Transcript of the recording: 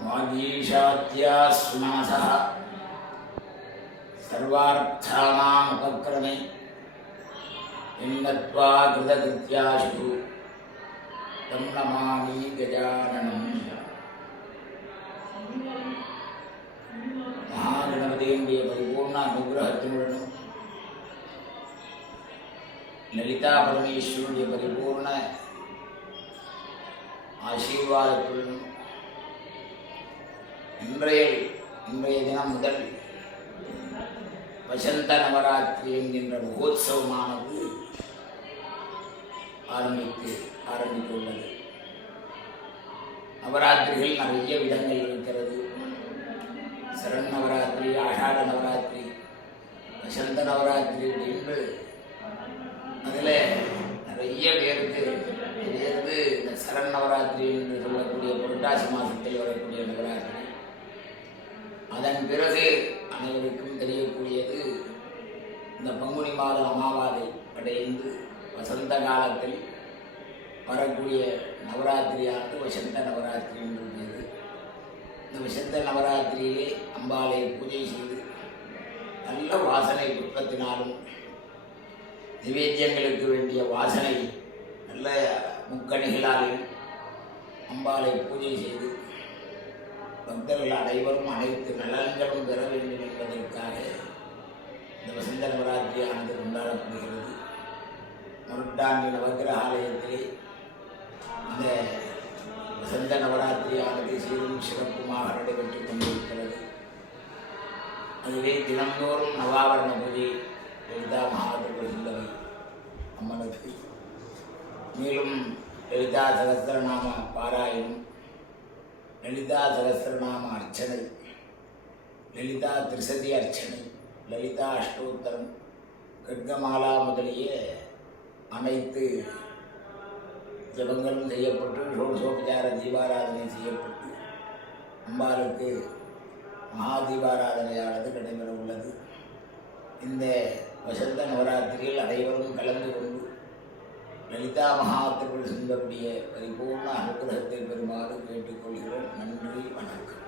वागीशाद्यास्मनसः सर्वार्थानाम् उपक्रमे इन्नत्वा कृतकृत्याशु तं नमामि गजाननम्. महागणपतियुடைய परिपूर्ण अनुग्रहத்துடனும் லலிதா பரமேஸ்வருடைய பரிபூர்ண ஆசீர்வாதத்துடனும் இன்றைய தினம் முதல் வசந்த நவராத்திரி என்கின்ற மகோத்சவமானது ஆரம்பித்துள்ளது. நவராத்திரிகள் நிறைய விதங்கள் இருக்கிறது. சரண் நவராத்திரி, ஆஷாட நவராத்திரி, வசந்த நவராத்திரி என்று அதில் நிறைய பேருக்கு தெரியாது. இந்த சரண் நவராத்திரி என்று சொல்லக்கூடிய புரட்டாசி மாதத்தில் வரக்கூடிய நவராத்திரி. அதன் பிறகு அனைவருக்கும் தெரியக்கூடியது இந்த பங்குனி மாத அமாவாசை அடைந்து வசந்த காலத்தில் வரக்கூடிய நவராத்திரியானது வசந்த நவராத்திரி என்று பேர். இந்த வசந்த நவராத்திரியிலே அம்பாளை பூஜை செய்து நல்ல வாசனை புஷ்பத்தினாலும் நிவேத்தியங்களுக்கு வேண்டிய வாசனை நல்ல முக்கணிகளாலும் அம்பாளை பூஜை செய்து பக்தர்கள் அனைவரும் அனைத்து நலன்களும் பெற வேண்டும் என்பதற்காக இந்த வசந்த நவராத்திரியானது கொண்டாடப்படுகிறது. முருட்டாண்டி நவகிரக ஆலயத்திலே இந்த வசந்த நவராத்திரியானது சீரும் சிறப்புமாக நடைபெற்றுக் கொண்டிருக்கிறது. அதிலே தினந்தோறும் நவாவரண பூஜை லலிதா மகாத்ரிபுரசுந்தரி அம்மனுக்கு, மேலும் லலிதா சகஸ்ரநாம பாராயணம், லலிதா சகஸ்ரநாம அர்ச்சனை, லலிதா திரிசதி அர்ச்சனை, லலிதா அஷ்டோத்தரம், கட்கமாலா முதலிய அனைத்து ஜபங்களும் செய்யப்பட்டு ஷோடசோபச்சார தீபாராதனை செய்யப்பட்டு அம்பாளுக்கு மகா தீபாராதனையானது நடைபெற உள்ளது. இந்த வசந்த நவராத்திரியில் அனைவரும் கலந்து கொண்டு லலிதா மகாத்ரிபுரசுந்தரியுடைய பரிபூர்ண அனுகிரகத்தை பெறுமாறு கேட்டுக்கொள்கிறோம். நன்றி, வணக்கம்.